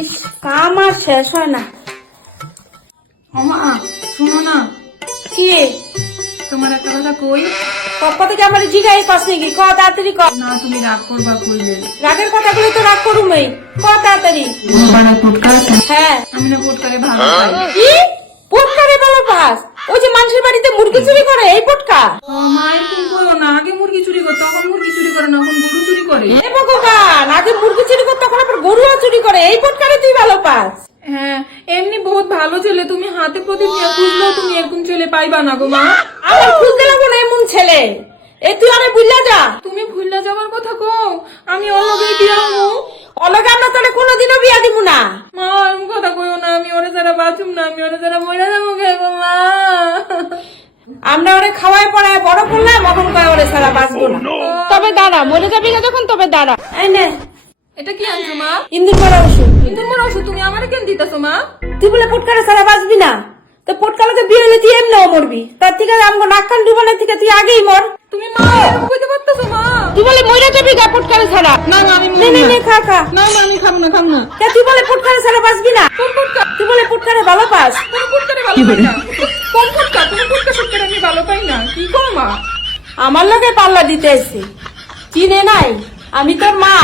ইস, কাম আর শেষ হয় না। মা শুনো না, কি তোমার একটা কথা কই। পপ্পা থেকে আমার জিগাই পাস নাকি? ক তাড়াতাড়ি ক। না তুমি রাগ করবা কইলে। রাগের কথাগুলো তো রাগ করুমই, ক তাড়াতাড়ি। হ্যাঁ, আমি না পোটকারে ভালো পাই। কি পটকারে ভালো পাস? ওই যে মানুষের বাড়িতে মুরগি চুরি করে এই পটকা? মা এরকম করো না, আগে মুরগি চুরি করতো, এখন মুরগি চুরি করে না, এখন গরু চুরি করে। এ ভগবান, আগে মুরগি চুরি করতো, তখন আবার গরুও চুরি করে, এই পটকারে তুই ভালো পাস? হ্যাঁ, এমনি বহুত ভালো ছেলে, তুমি হাতে প্রদীপ নিয়ে খুঁজলেও তুমি এরকম ছেলে পাইবা না গো মা। আমার খুঁজতে লাগবো না এমন ছেলে। এ তুই আরে বুঝলা যা। তুমি ভুললা যাওয়ার কথা কও, আমি ওর লগে বিয়া হবো। অলগে আমরা তোরে কোনোদিনও বিয়া দিব না। মা এরকম কথা কইও না, আমি ওরে যারা বাঁচুম না, আমি ওরে যারা মরে যাবো কে গো মা। আমরা ওরে খাওয়াই পড়ায় বড় করলাম, এখন কয় ওরে সারা বাঁচবো না। তবে দাঁড়া, মরে যাবি না যখন, তবে দাঁড়া। এই নে এটা কি আনছো মা? ইন্দুর মারা ওষুধ। কিন্তু মনে ওষুধ তুমি আমারে কেন দিতেছো মা? তুই বলে পটকারে সারা বাঁচবি না, তো পটকালকে বিয়ে হলে তুই এমনিও মরবি। তার থেকে আমগো নাক কান ডুবানোর থেকে তুই আগেই মর। তুমি মা এরকম কইতে পারতেছো মা? তুই বলে মরে যাবি গা পটকারে ছাড়া। না মা আমি নে নে নে, খা খা। না মা আমি খাবো না, খাবো না। কে তুই বলে পটকারে ছাড়া বাঁচবি না? তুই বলে পটকারে ভালো পাস? কোন ফুটকারে ভালো পাই না, কোন ফুটকা, কোন ফুটকা সত্যি আমি ভালো পাই না। কি করো মা? আমার লগে পাল্লা দিতে এসে চিনে নাই, আমি তোর মা।